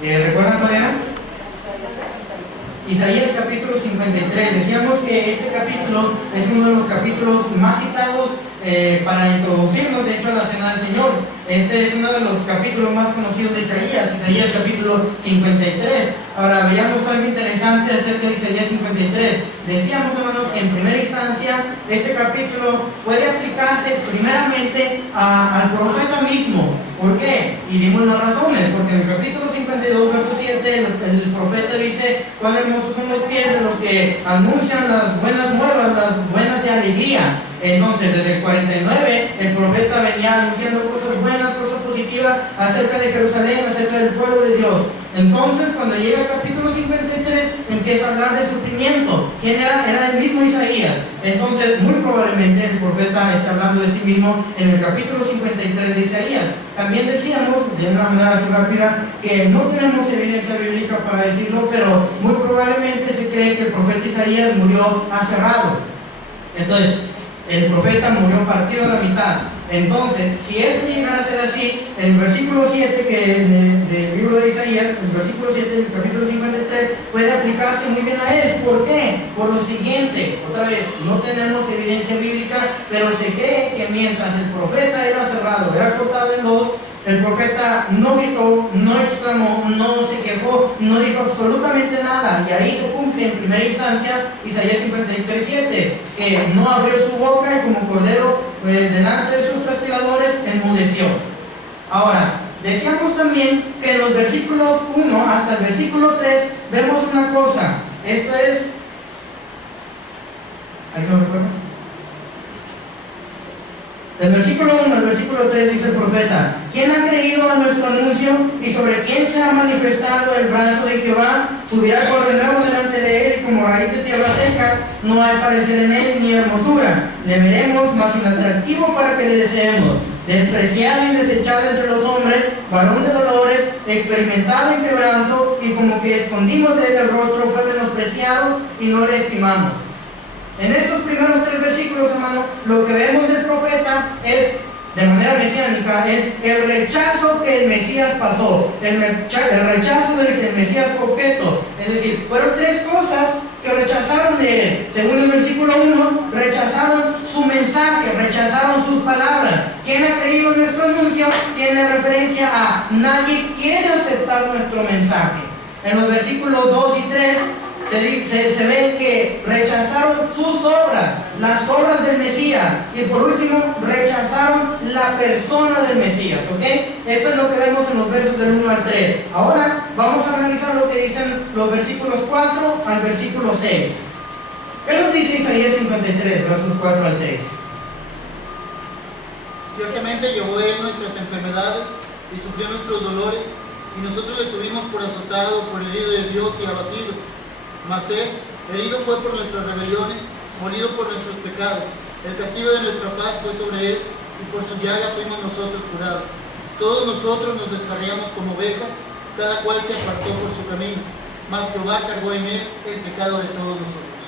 ¿Recuerdan cuál era? Isaías capítulo 53. Decíamos que este capítulo es uno de los capítulos más citados para introducirnos, de hecho, a la Cena del Señor. Este es uno de los capítulos más conocidos de Isaías capítulo 53. Ahora, veamos algo interesante acerca de Isaías 53. Decíamos, hermanos, que en primera instancia, este capítulo puede aplicarse primeramente al profeta mismo. ¿Por qué? Y dimos las razones, porque en el capítulo 52, verso 7, el profeta dice: cuán hermosos son los pies de los que anuncian las buenas nuevas, las buenas de alegría. Entonces, desde el 49, el profeta venía anunciando cosas buenas, cosas positivas acerca de Jerusalén, acerca del pueblo de Dios. Entonces, cuando llega el capítulo 53, empieza a hablar de sufrimiento. ¿Quién era? Era el mismo Isaías. Entonces, muy probablemente el profeta está hablando de sí mismo en el capítulo 53 de Isaías. También decíamos, de una manera así rápida, que no tenemos evidencia bíblica para decirlo, pero muy probablemente se cree que el profeta Isaías murió aserrado. Entonces, el profeta murió partido a la mitad. Entonces, si esto llegara a ser así, el versículo 7 del libro de Isaías, el versículo 7 del capítulo 53, puede aplicarse muy bien a él. ¿Por qué? Por lo siguiente, otra vez, no tenemos evidencia bíblica, pero se cree que mientras el profeta era cerrado, era cortado en dos, el profeta no gritó, no exclamó, no se quejó, no dijo absolutamente nada. Y ahí se cumple en primera instancia Isaías 53:7, que no abrió su boca y como cordero delante de sus trasquiladores enmudeció. Ahora, decíamos también que en los versículos 1 hasta el versículo 3 vemos una cosa. Esto es... ¿Ahí se lo recuerdan? Del versículo 1 al versículo 3 dice el profeta: ¿quién ha creído a nuestro anuncio y sobre quién se ha manifestado el brazo de Jehová? Subirá por de nuevo delante de él y como raíz de tierra seca, no hay parecer en él ni hermosura. Le veremos más inatractivo para que le deseemos. Despreciado y desechado entre los hombres, varón de dolores, experimentado en quebranto, y como que escondimos de él el rostro, fue menospreciado y no le estimamos. En estos primeros 3 versículos, hermanos, lo que vemos del profeta es, de manera mesiánica, es el rechazo que el Mesías pasó, el rechazo del que el Mesías fue objeto. Es decir, fueron 3 cosas que rechazaron de él. Según el versículo 1, rechazaron su mensaje, rechazaron sus palabras. ¿Quién ha creído nuestro anuncio? Tiene referencia a nadie quiere aceptar nuestro mensaje. En los versículos 2 y 3, se ve que rechazaron sus obras, las obras del Mesías, y por último rechazaron la persona del Mesías, ¿ok? Esto es lo que vemos en los versos del 1 al 3. Ahora vamos a analizar lo que dicen los versículos 4 al versículo 6. ¿Qué nos dice Isaías 53, versos 4 al 6? Ciertamente llevó él nuestras enfermedades y sufrió nuestros dolores, y nosotros le tuvimos por azotado, por herido de Dios y abatido. Mas él, herido fue por nuestras rebeliones, molido por nuestros pecados. El castigo de nuestra paz fue sobre él, y por su llaga fuimos nosotros curados. Todos nosotros nos descarriamos como ovejas, cada cual se apartó por su camino. Mas Jehová cargó en él el pecado de todos nosotros.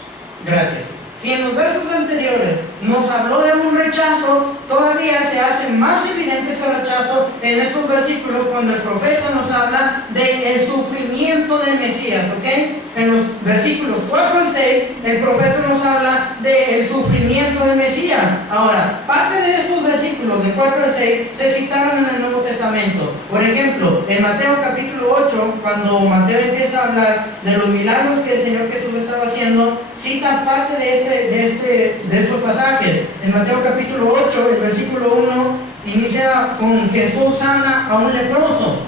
Gracias. Si en los versos anteriores nos habló de un rechazo, todavía se hace más evidente ese rechazo en estos versículos cuando el profeta nos habla del sufrimiento del Mesías, ¿ok? En los versículos 4 al 6, el profeta nos habla del sufrimiento del Mesías. Ahora, parte de estos versículos de 4 al 6 se citaron en el Nuevo Testamento. Por ejemplo, en Mateo capítulo 8, cuando Mateo empieza a hablar de los milagros que el Señor Jesús estaba haciendo, cita parte de estos pasajes. En Mateo capítulo 8, el versículo 1, inicia con Jesús sana a un leproso.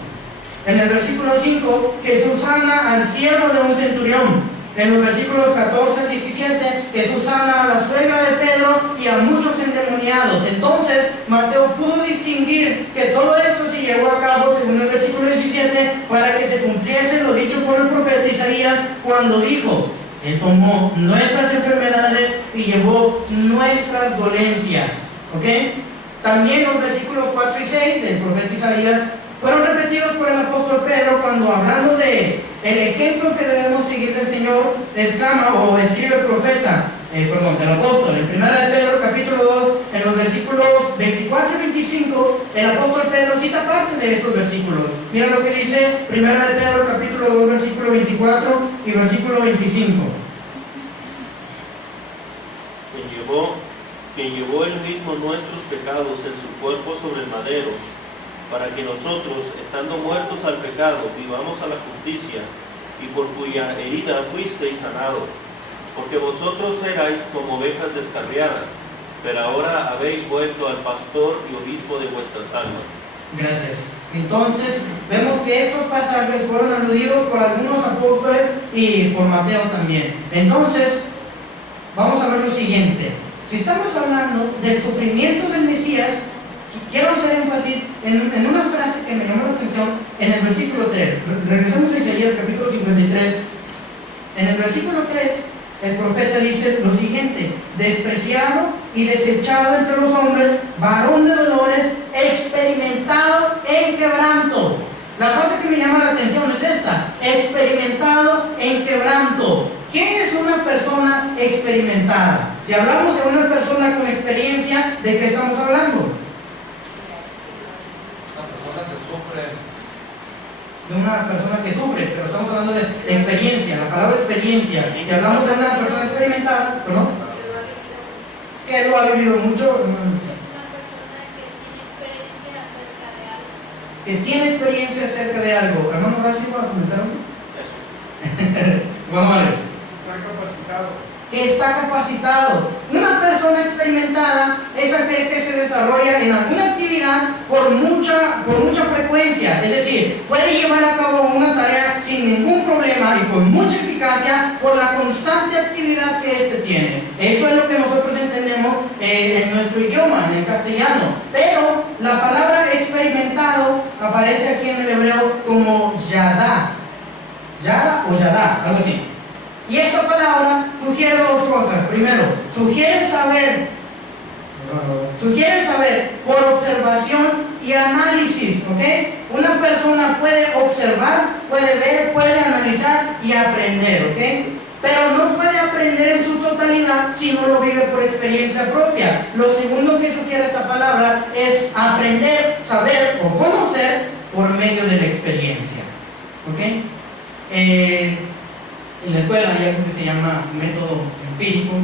En el versículo 5, Jesús sana al siervo de un centurión. En los versículos 14 al 17, Jesús sana a la suegra de Pedro y a muchos endemoniados. Entonces, Mateo pudo distinguir que todo esto se llevó a cabo, según el versículo 17, para que se cumpliese lo dicho por el profeta Isaías cuando dijo: Él tomó nuestras enfermedades y llevó nuestras dolencias. ¿Ok? También los versículos 4 y 6 del profeta Isaías fueron repetidos por el apóstol Pedro cuando, hablando de el ejemplo que debemos seguir del Señor, exclama o escribe el profeta: del apóstol. En 1 de Pedro capítulo 2, en los versículos 24 y 25, el apóstol Pedro cita parte de estos versículos. Mira lo que dice 1 de Pedro capítulo 2, versículo 24 y versículo 25. Quien llevó él mismo nuestros pecados en su cuerpo sobre el madero, para que nosotros, estando muertos al pecado, vivamos a la justicia, y por cuya herida fuisteis sanados. Porque vosotros erais como ovejas descarriadas, pero ahora habéis vuelto al pastor y obispo de vuestras almas. Gracias. Entonces, vemos que estos pasajes fueron aludidos por algunos apóstoles y por Mateo también. Entonces, vamos a ver lo siguiente. Si estamos hablando del sufrimiento del Mesías, quiero hacer énfasis en una frase que me llamó la atención en el versículo 3. Regresamos a Isaías capítulo 53. En el versículo 3, el profeta dice lo siguiente: despreciado y desechado entre los hombres, varón de dolores, experimentado en quebranto. La frase que me llama la atención es esta: experimentado en quebranto. ¿Qué es una persona experimentada? Si hablamos de una persona con experiencia, ¿de qué estamos hablando? De una persona que sufre, pero estamos hablando de experiencia, la palabra experiencia. Si hablamos de una persona experimentada, ¿perdón? Que lo ha vivido mucho. Que tiene experiencia acerca de algo. Hermano Horacio, ¿va a comentar algo? Vamos a ver. Que está capacitado. Una persona experimentada es aquel que se desarrolla en alguna actividad por mucha frecuencia, es decir, puede llevar a cabo una tarea sin ningún problema y con mucha eficacia por la constante actividad que éste tiene. Eso es lo que nosotros entendemos en nuestro idioma, en el castellano. Pero la palabra experimentado aparece aquí en el hebreo como yadá. Yada o yadá, algo así. Y esta palabra sugiere dos cosas. Primero, sugiere saber por observación y análisis, ¿ok? Una persona puede observar, puede ver, puede analizar y aprender, ¿ok? Pero no puede aprender en su totalidad si no lo vive por experiencia propia. Lo segundo que sugiere esta palabra es aprender, saber o conocer por medio de la experiencia, ¿ok? En la escuela hay algo que se llama método empírico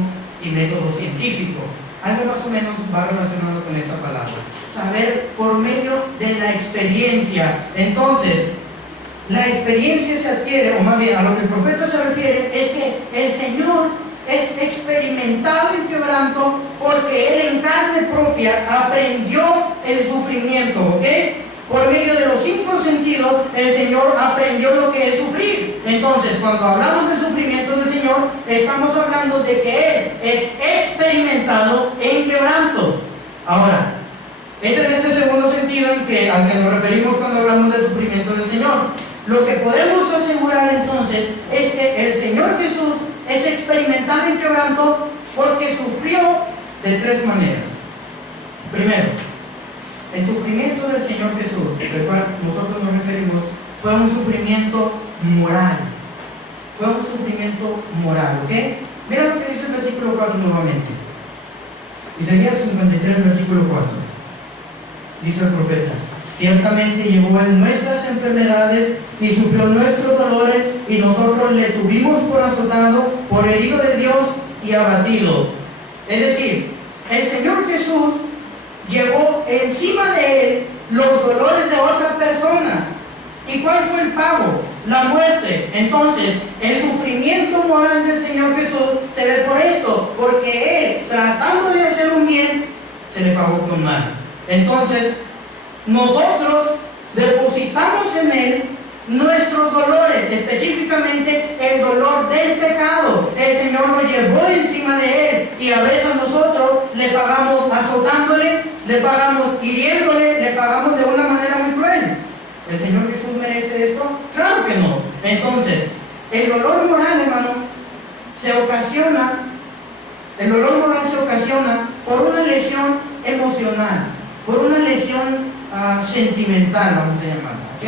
y método científico. Algo más o menos va relacionado con esta palabra. Saber por medio de la experiencia. Entonces, la experiencia se adquiere, o más bien a lo que el profeta se refiere, es que el Señor es experimentado en quebranto porque Él en carne propia aprendió el sufrimiento, ¿ok? Por medio de los 5 sentidos, el Señor aprendió lo que es sufrir. Entonces, cuando hablamos del sufrimiento del Señor, estamos hablando de que Él es experimentado en quebranto. Ahora, es en este segundo sentido al que nos referimos cuando hablamos del sufrimiento del Señor. Lo que podemos asegurar entonces es que el Señor Jesús es experimentado en quebranto porque sufrió de 3 maneras. Primero, el sufrimiento del Señor Jesús, nosotros nos referimos, fue un sufrimiento moral. Fue un sufrimiento moral, ¿ok? Mira lo que dice el versículo 4 nuevamente. Isaías 53, versículo 4. Dice el profeta: ciertamente llevó Él nuestras enfermedades y sufrió nuestros dolores, y nosotros le tuvimos por azotado, por herido de Dios y abatido. Es decir, el Señor Jesús llevó encima de Él los dolores de otra persona. ¿Y cuál fue el pago? La muerte. Entonces, el sufrimiento moral del Señor Jesús se ve por esto, porque Él, tratando de hacer un bien, se le pagó con mal. Entonces, nosotros depositamos en Él nuestros dolores, específicamente el dolor del pecado. El Señor lo llevó encima de Él, y a veces nosotros le pagamos azotándole, le pagamos hiriéndole, le pagamos de una manera muy cruel. ¿El Señor Jesús merece esto? Claro que no. Entonces, el dolor moral, hermano, el dolor moral se ocasiona por una lesión emocional, por una lesión sentimental, vamos a llamarla, ¿ok?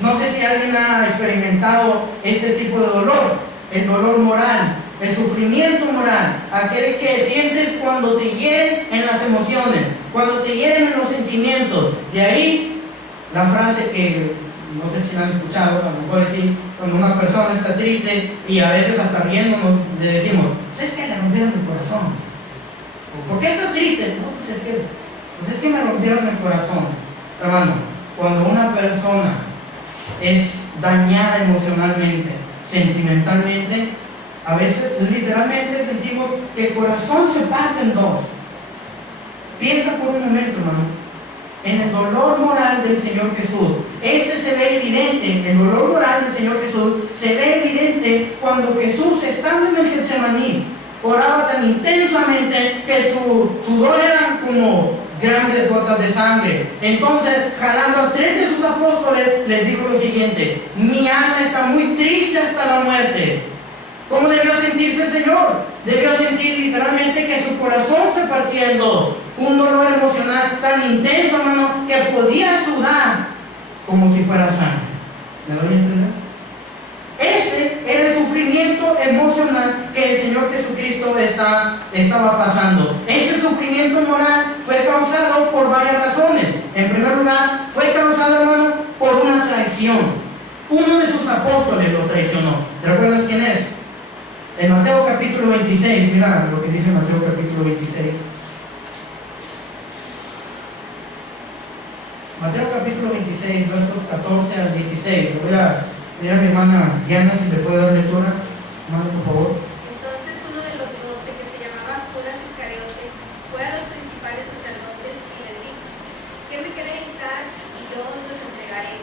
No sé si alguien ha experimentado este tipo de dolor, el dolor moral. el sufrimiento moral, aquel que sientes cuando te hieren en las emociones, cuando te hieren en los sentimientos. De ahí la frase que no sé si la han escuchado, a lo mejor sí, cuando una persona está triste y a veces hasta riéndonos le decimos, pues es que le rompieron el corazón. ¿Por qué estás triste? No, pues es que me rompieron el corazón. Hermano, cuando una persona es dañada emocionalmente, sentimentalmente, a veces literalmente sentimos que el corazón se parte en dos. Piensa por un momento, hermano, en el dolor moral del Señor Jesús. Este se ve evidente, el dolor moral del Señor Jesús se ve evidente cuando Jesús, estando en el Getsemaní, oraba tan intensamente que su sudor eran como grandes gotas de sangre. Entonces, jalando a 3 de sus apóstoles, les dijo lo siguiente: mi alma está muy triste hasta la muerte. ¿Cómo debió sentirse el Señor? Debió sentir literalmente que su corazón se partía en dos. Un dolor emocional tan intenso, hermano, que podía sudar como si fuera sangre. ¿Me doy a entender? Ese era el sufrimiento emocional que el Señor Jesucristo estaba pasando. Ese sufrimiento moral fue causado por varias razones. En primer lugar, fue causado, hermano, por una traición. Uno de sus apóstoles lo traicionó. ¿Te recuerdas quién es? En Mateo capítulo 26, mira lo que dice Mateo capítulo 26. Mateo capítulo 26, versos 14 al 16. Voy a pedir a mi hermana Diana si le puede dar lectura. Hermano, por favor. Entonces uno de los 12, que se llamaba Judas Iscariote, fue a los principales sacerdotes y les dijo: ¿qué me queréis dar? Y yo os los entregaré.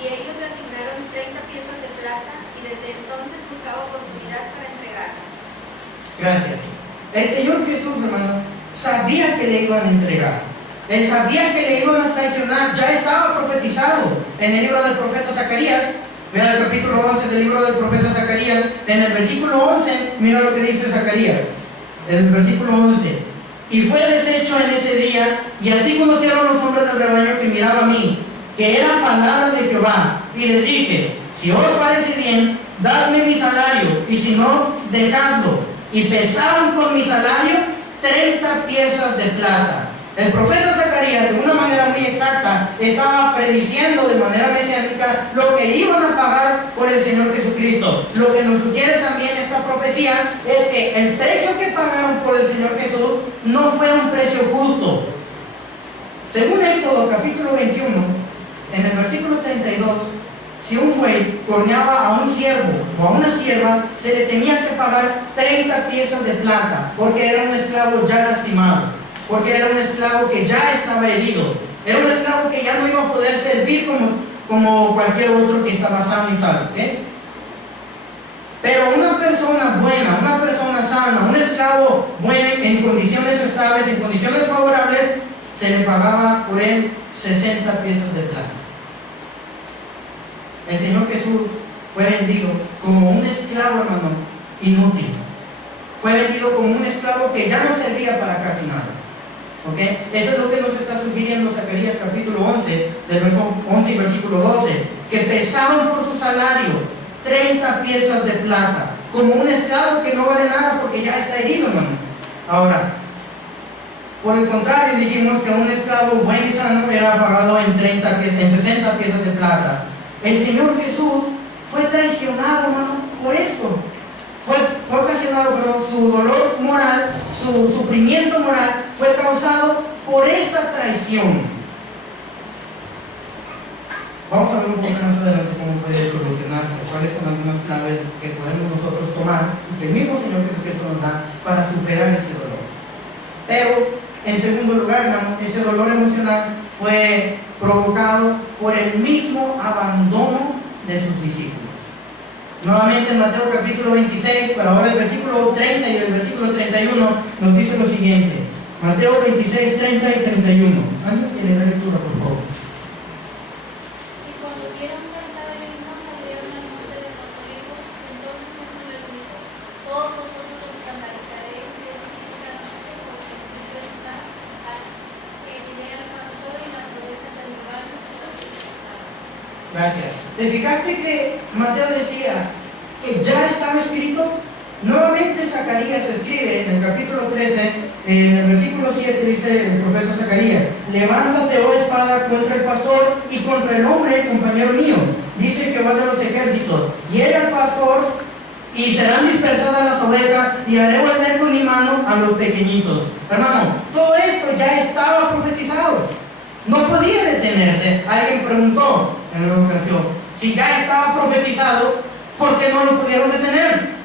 Y ellos le asignaron 30 piezas de plata, y desde entonces buscaba oportunidad para entregar. Gracias. El Señor Jesús, hermano, sabía que le iban a entregar. Él sabía que le iban a traicionar. Ya estaba profetizado en el libro del profeta Zacarías. Mira el capítulo 11 del libro del profeta Zacarías. En el versículo 11, mira lo que dice Zacarías. En el versículo 11. Y fue deshecho en ese día, y así conocieron los hombres del rebaño que miraba a mí, que era palabra de Jehová. Y les dije: si os parece bien, dadme mi salario, y si no, dejadlo. Y pesaban por mi salario 30 piezas de plata. El profeta Zacarías, de una manera muy exacta, estaba prediciendo de manera mesiánica lo que iban a pagar por el Señor Jesucristo. Lo que nos sugiere también esta profecía es que el precio que pagaron por el Señor Jesús no fue un precio justo. Según Éxodo capítulo 21, en el versículo 32, si un buey corneaba a un siervo o a una sierva, se le tenía que pagar 30 piezas de plata, porque era un esclavo ya lastimado, porque era un esclavo que ya estaba herido, era un esclavo que ya no iba a poder servir como cualquier otro que estaba sano y salvo. ¿Okay? Pero una persona buena, una persona sana, un esclavo bueno, en condiciones estables, en condiciones favorables, se le pagaba por él 60 piezas de plata. El Señor Jesús fue vendido como un esclavo, hermano, inútil. Fue vendido como un esclavo que ya no servía para casi nada. ¿Okay? Eso es lo que nos está sugiriendo Zacarías capítulo 11, del verso 11 y versículo 12, que pesaron por su salario 30 piezas de plata, como un esclavo que no vale nada porque ya está herido, hermano. Ahora, por el contrario, dijimos que un esclavo bueno y sano era pagado en 60 piezas de plata. El Señor Jesús fue traicionado, hermano, por esto. Fue ocasionado, perdón, su dolor moral, su sufrimiento moral fue causado por esta traición. Vamos a ver un poco más adelante cómo puede solucionarse, cuáles son algunas claves que podemos nosotros tomar y que el mismo Señor Jesucristo nos da para superar ese dolor. Pero, en segundo lugar, hermano, ese dolor emocional fue provocado por el mismo abandono de sus discípulos. Nuevamente en Mateo capítulo 26, pero ahora el versículo 30 y el versículo 31 nos dice lo siguiente. Mateo 26, 30 y 31. ¿Alguien que le dé lectura, por favor? Y cuando hubieron cantado el himno, salieron al monte de los olivos. Entonces Jesús les dijo: todos vosotros os escandalizaréis de esta noche, porque escrito está: que iré al pastor y las ovejas del rebaño serán dispersadas. Gracias. ¿Te fijaste que Mateo decía que ya estaba escrito? Nuevamente Zacarías escribe en el capítulo 13, en el versículo 7 dice el profeta Zacarías: levántate, oh espada, contra el pastor y contra el hombre, compañero mío, dice Jehová de los ejércitos, hiere al pastor y serán dispersadas las ovejas y haré volver con mi mano a los pequeñitos. Hermano, todo esto ya estaba profetizado, no podía detenerse. Alguien preguntó en una ocasión, si ya estaba profetizado, ¿por qué no lo pudieron detener?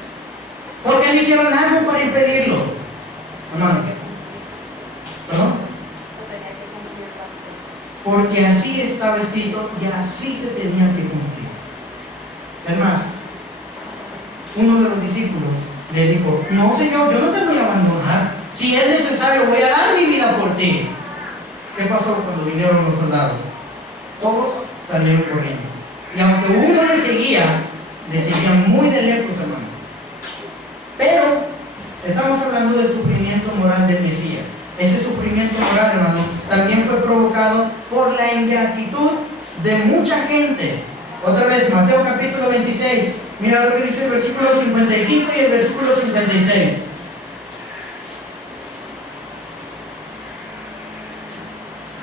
¿Por qué no hicieron algo para impedirlo? Hermano, ¿perdón? Porque así estaba escrito y así se tenía que cumplir. Es más, uno de los discípulos le dijo: no, Señor, yo no te voy a abandonar. Si es necesario, voy a dar mi vida por ti. ¿Qué pasó cuando vinieron los soldados? Todos salieron corriendo. Y aunque uno le seguía muy de lejos, hermano. Pero estamos hablando del sufrimiento moral del Mesías. Ese sufrimiento moral, hermano, también fue provocado por la ingratitud de mucha gente. Otra vez, Mateo capítulo 26. Mira lo que dice el versículo 55 y el versículo 56.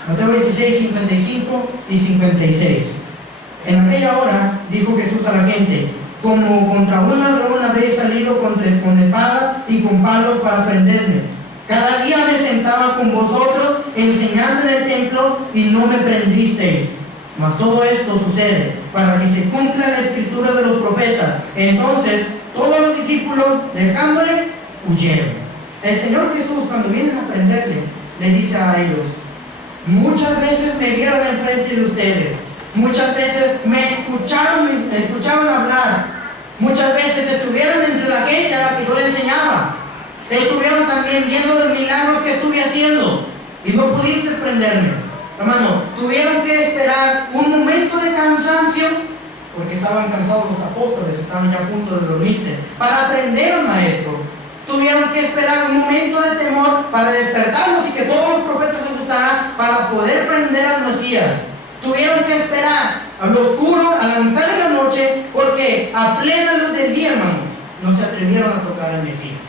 Mateo 26, 55 y 56. En aquella hora dijo Jesús a la gente: como contra un ladrón habéis salido con espada y con palos para prenderme. Cada día me sentaba con vosotros enseñando en el templo y no me prendisteis. Mas todo esto sucede para que se cumpla la escritura de los profetas. Entonces todos los discípulos, dejándole, huyeron. El Señor Jesús, cuando vienen a prenderle, le dice a ellos: muchas veces me vieron enfrente de ustedes, muchas veces me escucharon hablar, muchas veces estuvieron entre la gente a la que yo le enseñaba, estuvieron también viendo los milagros que estuve haciendo y no pudiste prenderme. Hermano, tuvieron que esperar un momento de cansancio, porque estaban cansados los apóstoles, estaban ya a punto de dormirse, para prender al maestro. Tuvieron que esperar un momento de temor para despertarlos y que todos los profetas se asustaran para poder prender al Mesías. Tuvieron que esperar a lo oscuro, a la mitad de la noche, porque a plena luz del día, hermano, no se atrevieron a tocar al Mesías.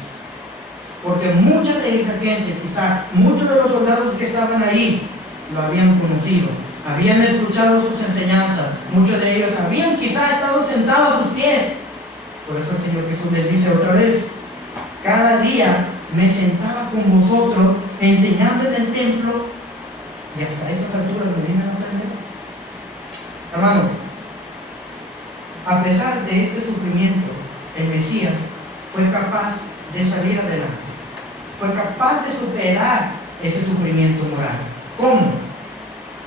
Porque mucha de esa gente, quizá muchos de los soldados que estaban ahí, lo habían conocido, habían escuchado sus enseñanzas, muchos de ellos habían quizá estado sentados a sus pies. Por eso el Señor Jesús les dice otra vez: cada día me sentaba con vosotros enseñando en el templo y hasta estas alturas me vienen a aprender. Hermano, a pesar de este sufrimiento, el Mesías fue capaz de salir adelante, fue capaz de superar ese sufrimiento moral. ¿Cómo?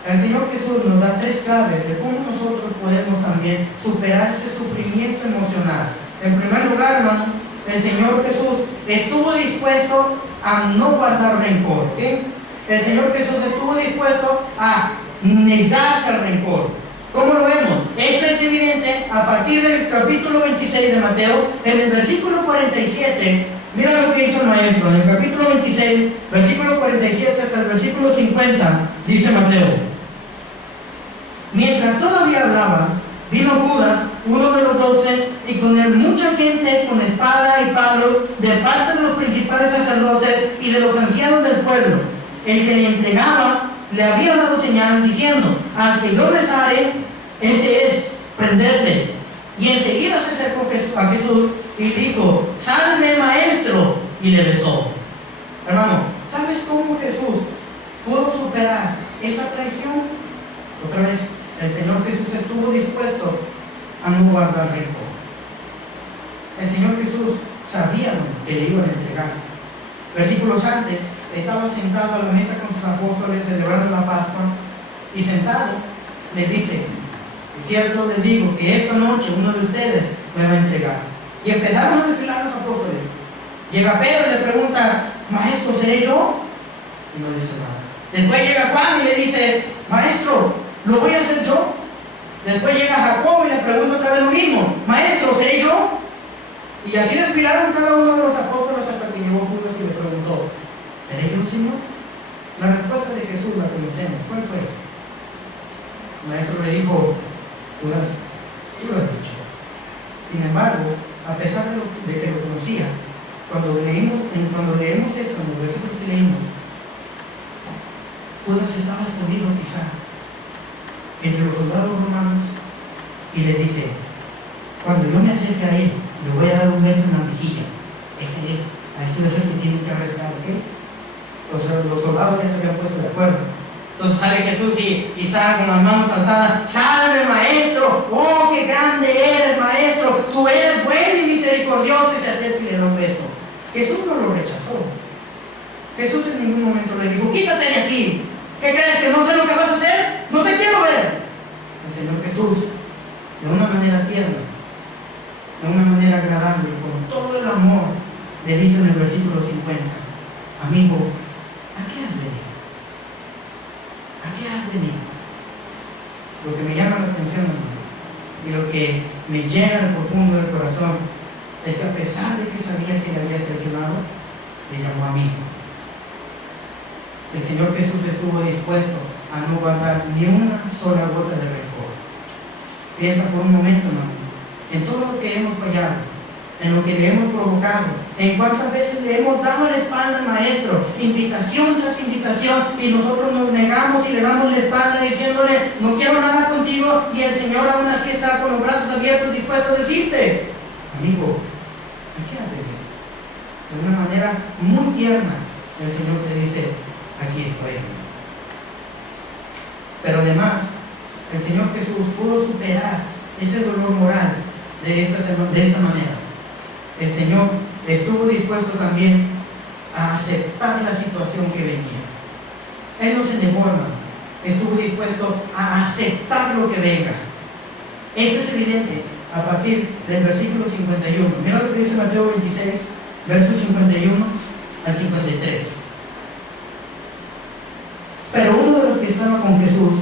El Señor Jesús nos da 3 claves de cómo nosotros podemos también superar ese sufrimiento emocional. En primer lugar, hermano, el Señor Jesús estuvo dispuesto a no guardar rencor. ¿Sí? El Señor Jesús estuvo dispuesto a negarse al rencor. ¿Cómo lo vemos? Esto es evidente a partir del capítulo 26 de Mateo, en el versículo 47. Mira lo que hizo el maestro. En el capítulo 26, versículo 47 hasta el versículo 50, dice Mateo: mientras todavía hablaba, vino Judas, uno de los 12, y con él mucha gente con espada y palos, de parte de los principales sacerdotes y de los ancianos del pueblo. El que le entregaba le había dado señal diciendo: al que yo besare, ese es, prendedle. Y enseguida se acercó a Jesús y dijo: salve, maestro, y le besó. Hermano, ¿sabes cómo Jesús pudo superar esa traición? Otra vez, el Señor Jesús estuvo dispuesto a no guardar rencor. El Señor Jesús sabía que le iban a entregar. Versículos antes, estaba sentado a la mesa con sus apóstoles celebrando la Pascua, y sentado les dice: es cierto, les digo que esta noche uno de ustedes me va a entregar. Y empezaron a desfilar los apóstoles. Llega Pedro y le pregunta: maestro, ¿seré yo? Y no dice nada. Después llega Juan y le dice: maestro, ¿lo voy a hacer yo? Después llega Jacobo y le pregunta otra vez lo mismo: maestro, ¿seré yo? Y así desfilaron cada uno de los apóstoles hasta que llegó Judas y le preguntó: ¿seré yo, Señor? La respuesta de Jesús la conocemos. ¿Cuál fue? El maestro le dijo: Judas, tú lo has dicho. Sin embargo, a pesar de que lo conocía, cuando leemos esto en los versículos que leímos, Judas estaba escondido quizá entre los soldados romanos y le dice: cuando yo me acerque a él, le voy a dar un beso en la mejilla. A ese es el que tienen que arrestar, ¿ok? Los soldados ya se habían puesto de acuerdo. Entonces sale Jesús y quizá con las manos alzadas: ¡salve, maestro! ¡Oh, qué grande eres, maestro! ¡Tú eres bueno y misericordioso! Y se acerca y le da un beso. Jesús no lo rechazó. Jesús en ningún momento le dijo: quítate de aquí. ¿Qué crees? ¿Que no sé lo que vas a hacer? ¡No te quiero ver! El Señor Jesús, de una manera tierna, de una manera agradable, con todo el amor, le dice en el versículo 50: amigo, ¿a qué has venido? ¿A qué has venido? Lo que me llama la atención, hermano, y lo que me llena al profundo del corazón, es que a pesar de que sabía que le había traicionado, le llamó amigo. El Señor Jesús estuvo dispuesto a no guardar ni una sola gota de rencor. Piensa por un momento, hermano, en todo lo que hemos fallado, en lo que le hemos provocado, en cuántas veces le hemos dado la espalda al Maestro, invitación tras invitación, y nosotros nos negamos y le damos la espalda diciéndole: no quiero nada contigo, y el Señor aún así está con los brazos abiertos, dispuesto a decirte: amigo, ¿a qué has venido? De una manera muy tierna, el Señor te dice: aquí estoy. Pero además, el Señor Jesús pudo superar ese dolor moral de esta manera. El Señor estuvo dispuesto también a aceptar la situación que venía. Él no se negó, hermano. Estuvo dispuesto a aceptar lo que venga. Esto es evidente a partir del versículo 51. Mira lo que dice Mateo 26, versos 51 al 53. Pero uno de los que estaba con Jesús,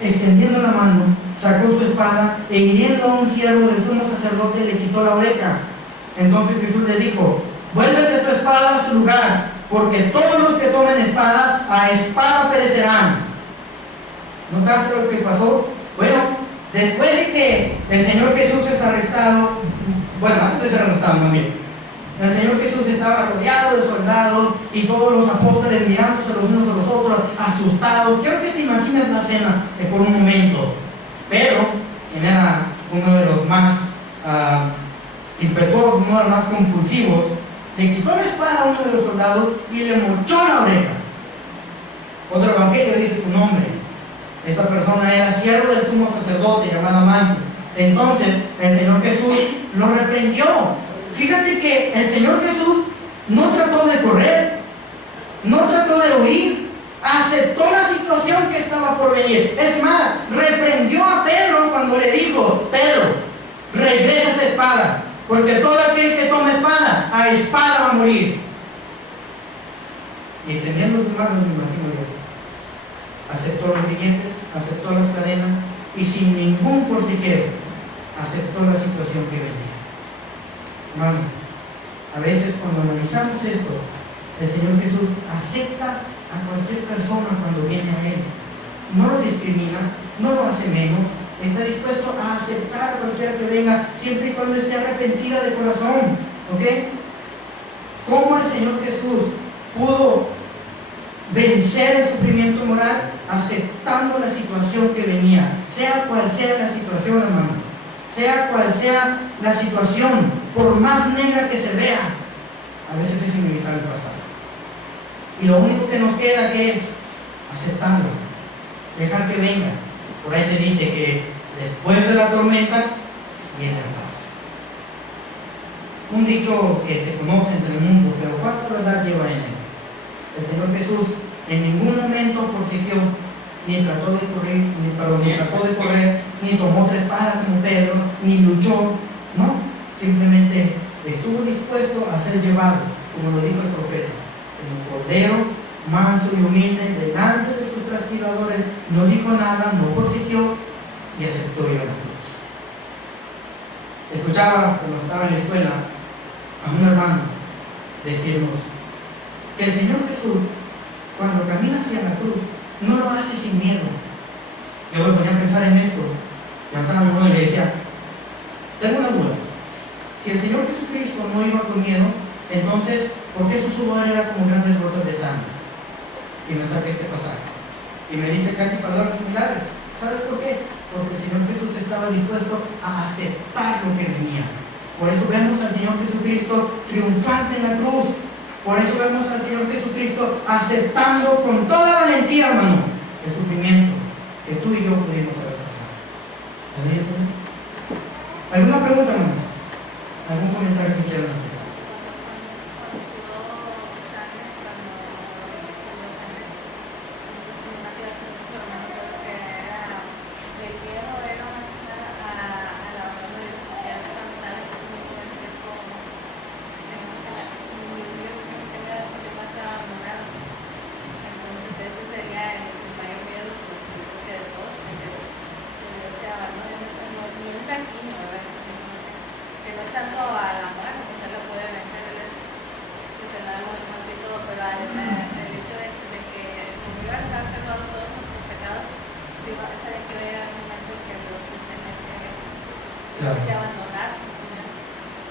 extendiendo la mano, sacó su espada e hiriendo a un siervo del sumo sacerdote le quitó la oreja. Entonces Jesús le dijo: vuélvete tu espada a su lugar, porque todos los que tomen espada, a espada perecerán. ¿Notaste lo que pasó? Bueno, después de que el Señor Jesús es arrestado, bueno, antes de ser arrestado, no bien, el Señor Jesús estaba rodeado de soldados y todos los apóstoles mirándose los unos a los otros, asustados. Quiero que te imagines la escena por un momento. Pedro, quien era uno de los más impetuosos, uno de los más compulsivos, le quitó la espada a uno de los soldados y le mochó la oreja. Otro evangelio dice su nombre. Esta persona era siervo del sumo sacerdote llamado Manto. Entonces el Señor Jesús lo reprendió. Fíjate que el Señor Jesús no trató de correr, no trató de huir, aceptó la situación que estaba por venir. Es más, reprendió a Pedro cuando le dijo: Pedro, regresa esa espada, porque todo aquel que toma espada, a espada va a morir. Y extendiendo sus manos, me imagino yo, aceptó los billetes, aceptó las cadenas y sin ningún forcejeo aceptó la situación que venía. Hermano, a veces cuando analizamos esto, el Señor Jesús acepta a cualquier persona cuando viene a Él. No lo discrimina, no lo hace menos, está dispuesto a aceptar a cualquiera que venga, siempre y cuando esté arrepentida de corazón. ¿Ok? ¿Cómo el Señor Jesús pudo vencer el sufrimiento moral? Aceptando la situación que venía, sea cual sea la situación, hermano. Sea cual sea la situación, por más negra que se vea, a veces es inevitable pasar. Y lo único que nos queda que es aceptarlo, dejar que venga. Por ahí se dice que después de la tormenta viene la paz. Un dicho que se conoce entre el mundo, pero ¿cuánta verdad lleva en él? El Señor Jesús en ningún momento forcejeó, ni trató de correr, ni tomó otra espada como Pedro, ni luchó, no, simplemente estuvo dispuesto a ser llevado, como lo dijo el profeta, como cordero, manso y humilde, delante de sus trasquiladores, no dijo nada, no forcejeó y aceptó ir a la cruz. Escuchaba cuando estaba en la escuela a un hermano decirnos que el Señor Jesús, cuando camina hacia la cruz, no lo hace sin miedo. Yo me ponía a pensar en esto, y alzaba mi mano y le decía: tengo una duda, Si el Señor Jesucristo no iba con miedo, entonces, ¿por qué su sudor era como grandes gotas de sangre? Y me saqué este pasaje. Y me dice casi palabras similares. ¿Sabes por qué? Porque el Señor Jesús estaba dispuesto a aceptar lo que venía. Por eso vemos al Señor Jesucristo triunfante en la cruz. Por eso vemos al Señor Jesucristo aceptando con toda valentía, hermano, el sufrimiento que tú y yo pudimos haber pasado. ¿Alguna pregunta, hermanos? ¿Algún comentario que quieran hacer? Claro.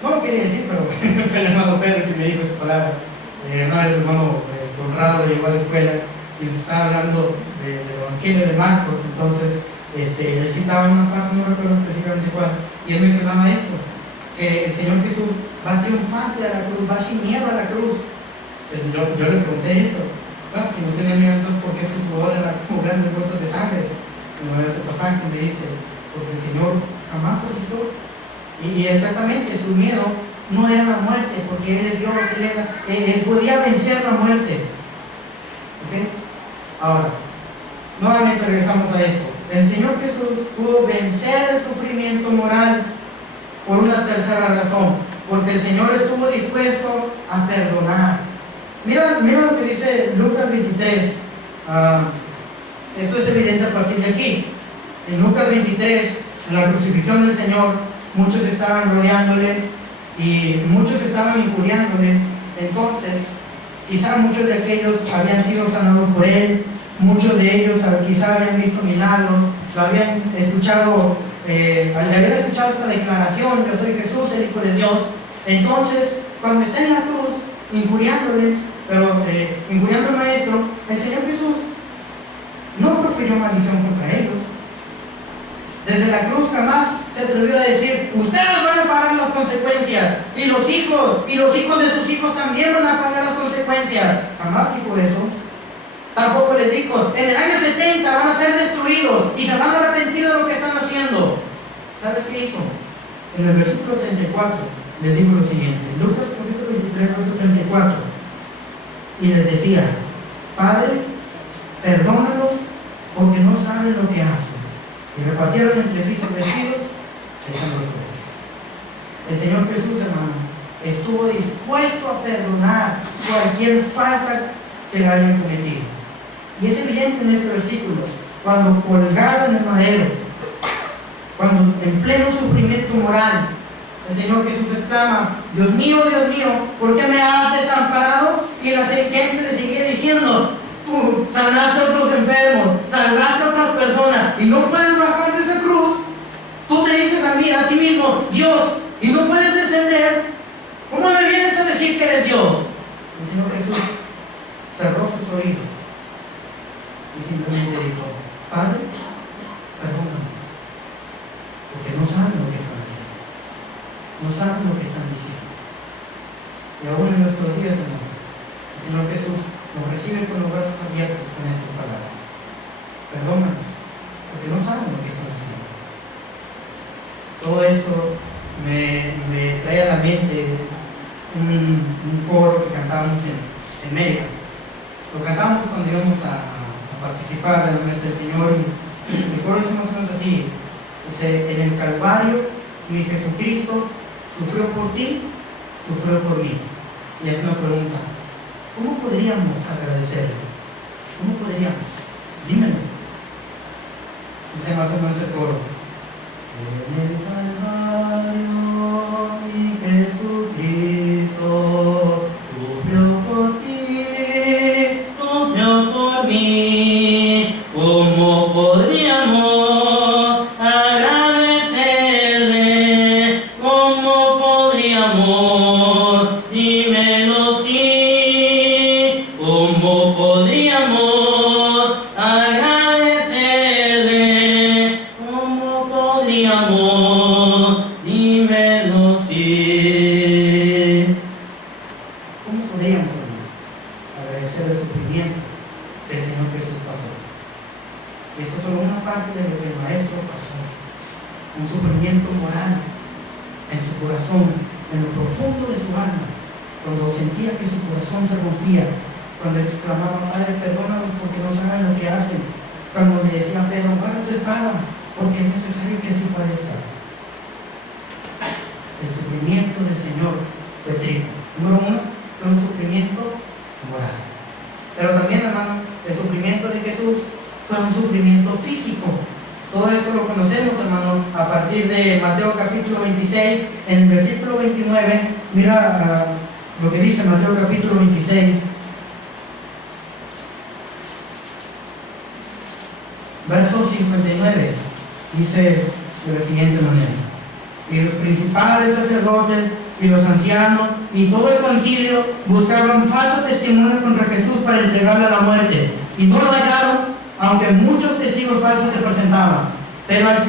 No lo quería decir, pero fue el hermano Pedro que me dijo esa palabra. El hermano Conrado le llegó a la escuela y les estaba hablando del Evangelio de Marcos. Entonces, él citaba una parte, no recuerdo específicamente cuál, y él mencionaba esto, que el Señor Jesús va triunfante a la cruz, va sin miedo a la cruz. Pues yo le pregunté esto, bueno, si no tenía miedo, entonces ¿por qué su sudor era como grandes gotas de sangre? Como este pasaje me dice, porque el Señor jamás positó. Y exactamente, su miedo no era la muerte, porque Él es Dios, Él podía vencer la muerte. ¿Ok? Ahora, nuevamente regresamos a esto. El Señor Jesús pudo vencer el sufrimiento moral por una tercera razón, porque el Señor estuvo dispuesto a perdonar. Mira lo que dice Lucas 23. Esto es evidente a partir de aquí. En Lucas 23, en la crucifixión del Señor, muchos estaban rodeándole y muchos estaban injuriándole. Entonces, quizá muchos de aquellos habían sido sanados por Él, muchos de ellos quizá habían visto milagros, lo habían escuchado, le habían escuchado esta declaración: yo soy Jesús, el Hijo de Dios. Entonces, cuando está en la cruz, injuriándole, injuriando al Maestro, el Señor Jesús no profirió maldición contra ellos. Desde la cruz jamás se atrevió a decir: ustedes van a pagar las consecuencias, y los hijos de sus hijos también van a pagar las consecuencias. Jamás dijo eso. Tampoco les dijo: en el año 70 van a ser destruidos y se van a arrepentir de lo que están haciendo. ¿Sabes qué hizo? En el versículo 34 les dijo lo siguiente, Lucas capítulo 23, verso 34, y les decía: Padre, perdónalos porque no saben lo que hacen. Y repartieron entre sí sus vestidos, echando los pobres. El Señor Jesús, hermano, estuvo dispuesto a perdonar cualquier falta que le hayan cometido. Y es evidente en este versículo, cuando colgado en el madero, cuando en pleno sufrimiento moral, el Señor Jesús exclama: Dios mío, ¿por qué me has desamparado? Y la gente le seguía diciendo: tú sanaste a otros enfermos, salvaste a otras personas, y no puedes bajar de esa cruz. Tú te dices a ti mismo, Dios, y no puedes descender. ¿Cómo me vienes a decir que eres Dios? El Señor Jesús cerró sus oídos y simplemente dijo: Padre, perdónanos, porque no saben lo que están haciendo, no saben lo que están diciendo. Y aún en nuestros días, hermano, el Señor Jesús nos recibe con los brazos abiertos con estas palabras: perdónanos, porque no saben lo que están haciendo. Todo esto me trae a la mente un coro que cantábamos en América. Lo cantábamos cuando íbamos a participar de la mesa del Señor, y el coro dice más o menos así: dice, en el Calvario mi Jesucristo sufrió por ti, sufrió por mí. Y es una pregunta: ¿cómo podríamos agradecerle? ¿Cómo podríamos? Dímelo. Dice más o menos el coro: en el Calvario mi Jesucristo sufrió por ti, sufrió por mí. ¿Cómo podríamos agradecerle? ¿Cómo podríamos menos sí. ¿Cómo podríamos, hermano, agradecer el sufrimiento que el Señor Jesús pasó? Esto es solo una parte de lo que el Maestro pasó. Un sufrimiento moral en su corazón, en lo profundo de su alma, cuando sentía que su corazón se rompía, cuando exclamaba: Padre, perdónanos porque no saben lo que hacen. Cuando le decía a Pedro: guarda tu espada, porque es necesario que así padezca. El sufrimiento del Señor fue triple. Número uno, fue un sufrimiento moral. Pero también, hermano, el sufrimiento de Jesús fue un sufrimiento físico. Todo esto lo conocemos, hermano, a partir de Mateo capítulo 26, en el versículo 29. Mira lo que dice Mateo capítulo 26. Verso 59, dice de la siguiente manera: y los principales sacerdotes y los ancianos y todo el concilio buscaban falso testimonio contra Jesús para entregarle a la muerte, y no lo hallaron, aunque muchos testigos falsos se presentaban. Pero al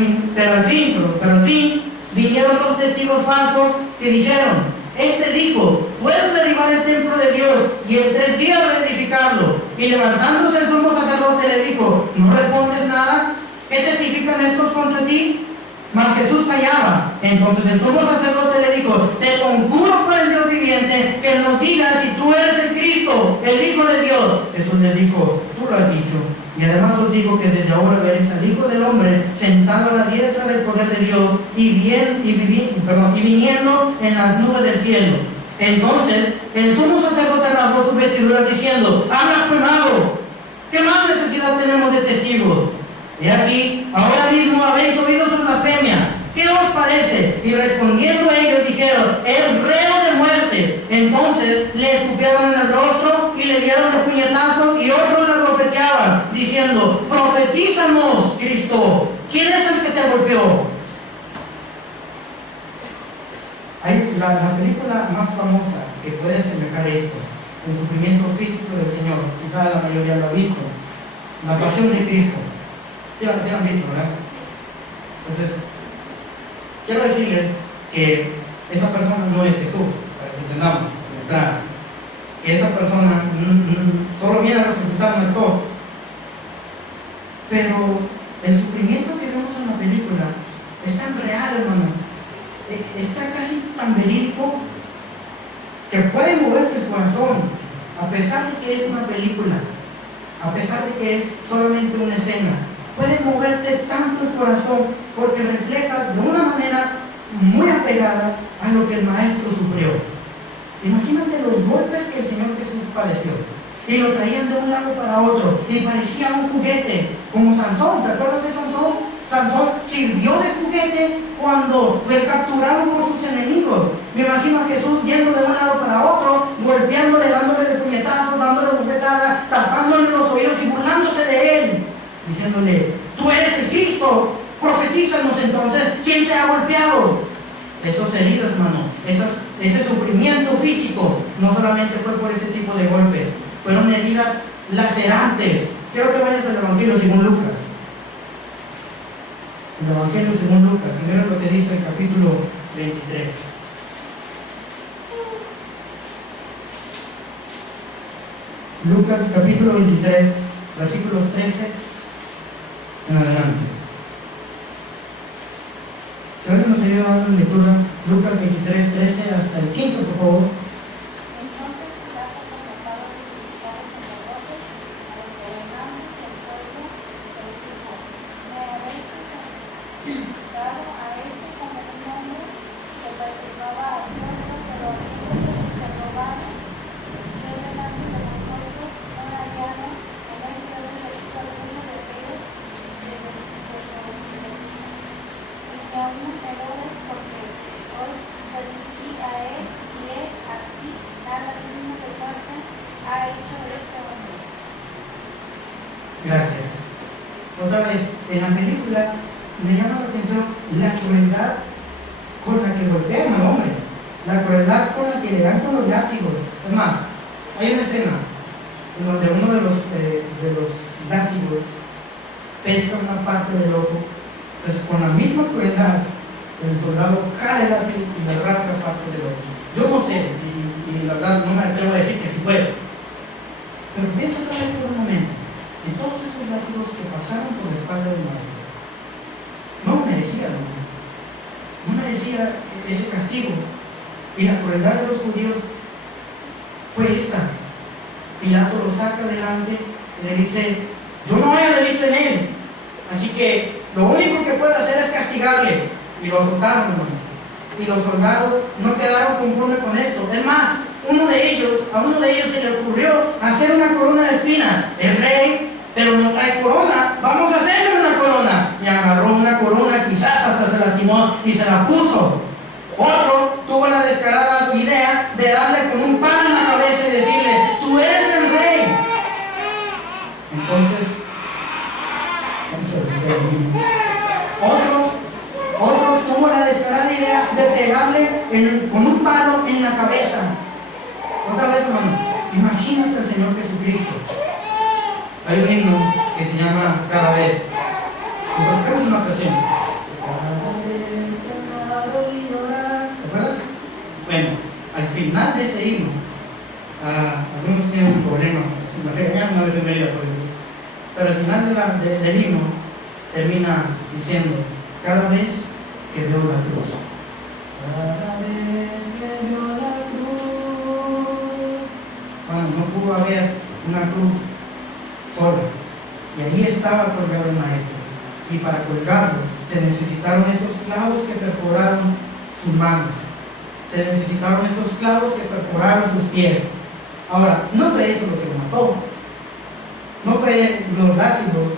fin vinieron los testigos falsos que dijeron: este dijo, puedo derribar el templo de Dios y en 3 días reedificarlo. Y levantándose el sumo sacerdote le dijo: ¿no respondes nada? ¿Qué testifican estos contra ti? Mas Jesús callaba. Entonces el sumo sacerdote le dijo: te conjuro por el Dios viviente que nos digas si tú eres el Cristo, el Hijo de Dios. Jesús le dijo: tú lo has dicho. Y además os digo que desde ahora veréis al Hijo del Hombre sentado a la diestra del poder de Dios y viniendo en las nubes del cielo. Entonces el sumo sacerdote rasgó sus vestiduras diciendo: ¡ha blasfemado! ¿Qué más necesidad tenemos de testigos? He aquí, ahora mismo habéis oído su blasfemia. ¿Qué os parece? Y respondiendo ellos dijeron: es reo de muerte. Entonces le escupieron en el rostro y le dieron de puñetazos, y otros le profeteaban, diciendo: profetízanos, Cristo, ¿quién es el que te golpeó? Hay la película más famosa que puede asemejar esto, el sufrimiento físico del Señor, quizá la mayoría lo ha visto, La Pasión de Cristo. Sí la han visto, ¿verdad? Entonces, quiero decirles que esa persona no es Jesús, para que entendamos, de entrada. Que esa persona solo viene a representar un actor. Pero el sufrimiento que vemos en la película es tan real, hermano. Está casi tan verídico que puede moverse el corazón, a pesar de que es una película, a pesar de que es solamente una escena. Puede moverte tanto el corazón porque refleja de una manera muy apegada a lo que el Maestro sufrió. Imagínate los golpes que el Señor Jesús padeció, y lo traían de un lado para otro y parecía un juguete, como Sansón. ¿Te acuerdas de Sansón? Sansón sirvió de juguete cuando fue capturado por sus enemigos. Me imagino a Jesús yendo de un lado para otro, golpeándole, dándole de puñetazos, dándole bofetadas, tapándole los oídos y burlándose de él, diciéndole: tú eres el Cristo, profetízanos entonces, ¿quién te ha golpeado? Esos heridos, hermano, ese sufrimiento físico no solamente fue por ese tipo de golpes, fueron heridas lacerantes. Quiero que vayas al Evangelio según Lucas. El Evangelio según Lucas, primero lo que dice el capítulo 23. Lucas capítulo 23, versículos 13 en adelante. Si alguien nos ayuda a dar la lectura, Lucas 23, 13 hasta el 15, por favor. Entonces Pilato, convocado a los principales sacerdotes, a los gobernantes y al pueblo, les dijo: me habéis crucificado a este como un hombre que perturbaba al pueblo, pero habiéndole se robado, yo delante de vosotros no hallaron en este registro alguno de ellos de y aún Herodes, porque os bendicí a él, y he aquí nada digno de muerte ha hecho este hombre. Gracias. Otra vez, en la película me llama la atención la crueldad con la que golpean al hombre, la crueldad con la que le dan con los látigos. Es más, hay una escena en donde uno de los látigos pesca una parte del ojo. Entonces, con la misma crueldad el soldado jala el látigo y le arranca parte del ojo. Yo no sé, y la verdad no me atrevo a decir que sí fue, pero piensa otra vez por un momento en todos esos látigos que pasaron por la espalda del maestro. No merecía, no merecía ese castigo. Y la crueldad de los judíos fue esta. Pilato lo saca adelante y le dice: yo no hallo delito en él, así que lo único que puedo hacer es castigarle. Y lo soltaron, hermano. Y los soldados no quedaron conformes con esto. Es más, a uno de ellos se le ocurrió hacer una corona de espinas. El rey, pero no trae corona, vamos a hacerle una corona. Y agarró una corona, quizás hasta se lastimó y se la puso. Otro tuvo la descarada idea de darle con un palo en la cabeza y decirle: tú eres el rey. Entonces otro tuvo la descarada idea de pegarle con un palo en la cabeza. Otra vez, hermano, imagínate al Señor Jesucristo. Hay un himno que se llama Cada vez. Tenemos una ocasión. ¿Recuerdan? Bueno, al final de ese himno, algunos tienen un problema, me regañaron una vez en medio por eso, pero al final del himno termina diciendo: cada vez que veo la cruz, cada vez que veo la cruz. Bueno, no pudo haber una cruz sola, y ahí estaba colgado el maestro, y para colgarlo se necesitaron esos clavos que perforaron sus manos, se necesitaron esos clavos que perforaron sus pies. Ahora, no fue eso lo que lo mató, no fue los látigos,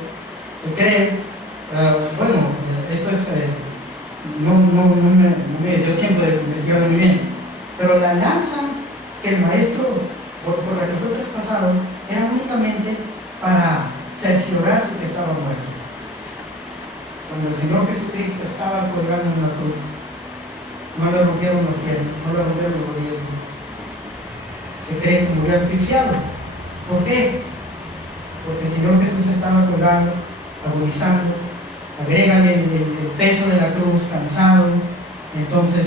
creen. Bueno, esto es, no me dio tiempo de explicarlo muy bien, pero la lanza que el maestro, por la que fue traspasado, era únicamente para cerciorarse que estaba muerto. Cuando el Señor Jesucristo estaba colgando en la cruz, no le rompieron los pies, no le rompieron los rodillos. Se cree que murió asfixiado. ¿Por qué? Porque el Señor Jesús estaba colgando, agonizando. Agrégale el peso de la cruz, cansado. Entonces,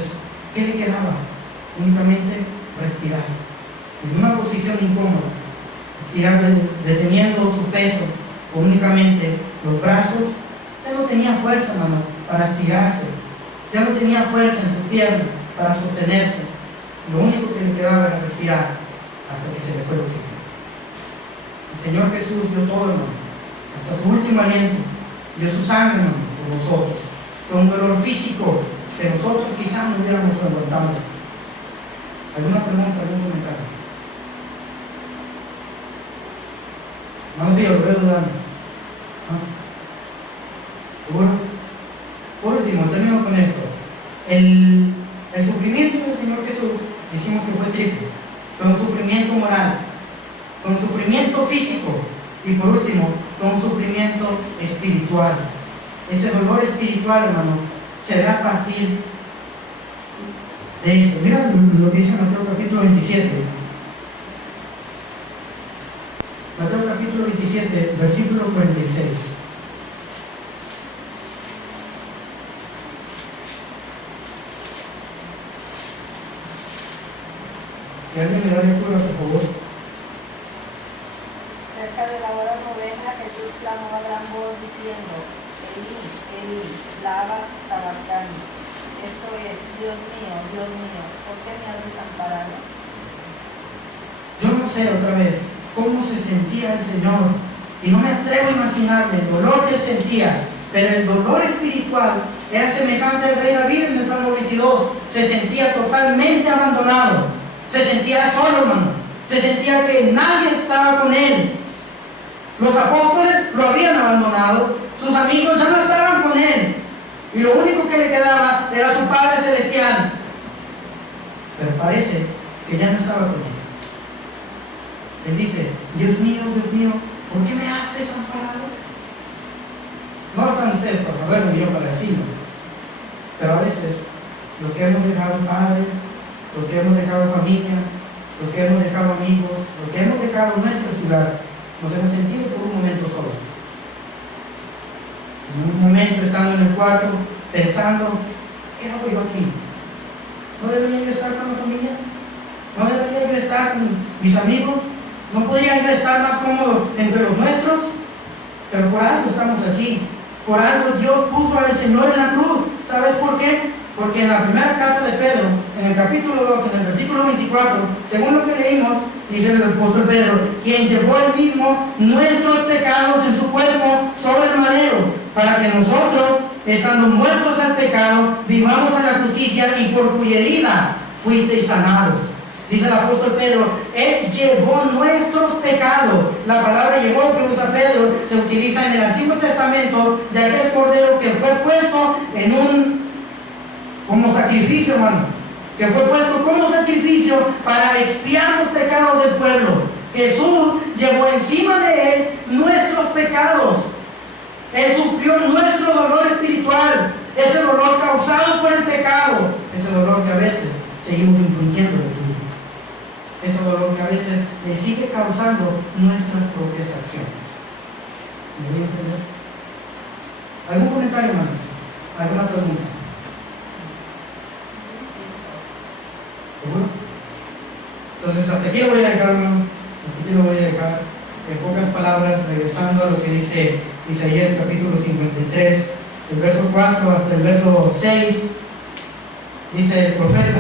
¿qué le quedaba? Únicamente respirar. En una posición incómoda, deteniendo su peso con únicamente los brazos. Ya no tenía fuerza, hermano, para estirarse. Ya no tenía fuerza en sus piernas para sostenerse. Lo único que le quedaba era respirar hasta que se le fue el oxígeno. El Señor Jesús dio todo, hermano, hasta su último aliento. Dio su sangre, hermano, por nosotros. Fue un dolor físico que nosotros quizás no hubiéramos aguantado. ¿Alguna pregunta, algún comentario? No lo veo dudando. ¿Seguro? Por último, termino con esto. El sufrimiento del Señor Jesús, dijimos que fue triple. Fue un sufrimiento moral, fue un sufrimiento físico y por último fue un sufrimiento espiritual. Ese dolor espiritual, hermano, se ve a partir de esto. Mira lo que dice Mateo capítulo 27. Mateo capítulo 27, versículo 46. ¿Y alguien me da lectura, por favor? Cerca de la hora novena, Jesús clamó a gran voz diciendo: Elí, Elí, lama sabactani. Esto es: Dios mío, ¿por qué me has desamparado? Yo no sé otra vez cómo se sentía el Señor, y no me atrevo a imaginarme el dolor que sentía, pero el dolor espiritual era semejante al rey David en el Salmo 22. Se sentía totalmente abandonado. Se sentía solo, hermano. Se sentía que nadie estaba con él. Los apóstoles lo habían abandonado. Sus amigos ya no estaban con él. Y lo único que le quedaba era su Padre Celestial. Pero parece que ya no estaba con él. Él dice: Dios mío, ¿por qué me has desamparado? No están ustedes para saberlo ni yo para decirlo. Pero a veces los que hemos dejado padres, los que hemos dejado familia, los que hemos dejado amigos, los que hemos dejado nuestra ciudad, nos hemos sentido por un momento solos. En un momento estando en el cuarto, pensando ¿qué hago yo aquí? ¿No debería yo estar con la familia? ¿No debería yo estar con mis amigos? ¿No podría yo estar más cómodo entre los nuestros? Pero por algo estamos aquí. Por algo Dios puso al Señor en la cruz. ¿Sabes por qué? Porque en la primera carta de Pedro, en el capítulo 2, en el versículo 24, según lo que leímos, dice el apóstol Pedro, quien llevó él mismo nuestros pecados en su cuerpo sobre el madero, para que nosotros, estando muertos al pecado, vivamos a la justicia, y por cuya herida fuisteis sanados. Dice el apóstol Pedro, Él llevó nuestros pecados. La palabra llevó que usa Pedro se utiliza en el Antiguo Testamento de aquel cordero que fue puesto como sacrificio, hermano. Que fue puesto como sacrificio para expiar los pecados del pueblo. Jesús llevó encima de Él nuestros pecados. Él sufrió nuestro dolor espiritual, ese dolor causado por el pecado, ese dolor que a veces seguimos infringiendo de Dios. Ese dolor que a veces le sigue causando nuestras propias acciones. ¿Me voy a entender? ¿Algún comentario, hermanos? ¿Alguna pregunta? ¿Seguro? Entonces, hasta aquí lo voy a dejar, hermano. Hasta aquí lo voy a dejar. En pocas palabras, regresando a lo que dice Isaías capítulo 53, el verso 4 hasta el verso 6, dice el profeta: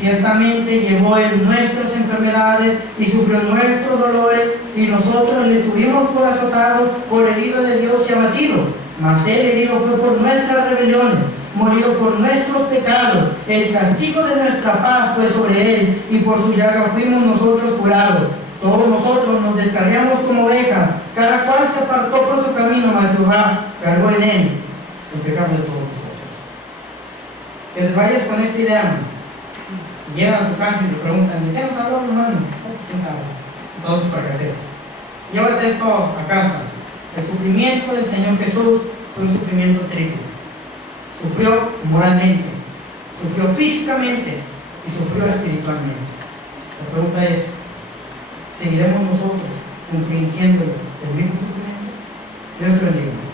ciertamente llevó Él nuestras enfermedades y sufrió nuestros dolores, y nosotros le tuvimos por azotado, por herido de Dios y abatido. Mas Él herido fue por nuestras rebeliones, morido por nuestros pecados. El castigo de nuestra paz fue sobre Él, y por su llaga fuimos nosotros curados. Todos nosotros nos descarriamos como ovejas, cada cual se apartó por su camino, mas Jehová cargó en Él el pecado de todos nosotros. Que les vayas con esta idea, hermano. Llegan a tu canto y te preguntan: ¿de qué nos habló, hermano? ¿Quién sabe? Entonces, fracasé. Llévate esto a casa. El sufrimiento del Señor Jesús fue un sufrimiento triple. Sufrió moralmente, sufrió físicamente y sufrió espiritualmente. La pregunta es: ¿seguiremos nosotros infringiendo el mismo sufrimiento? Dios te bendiga.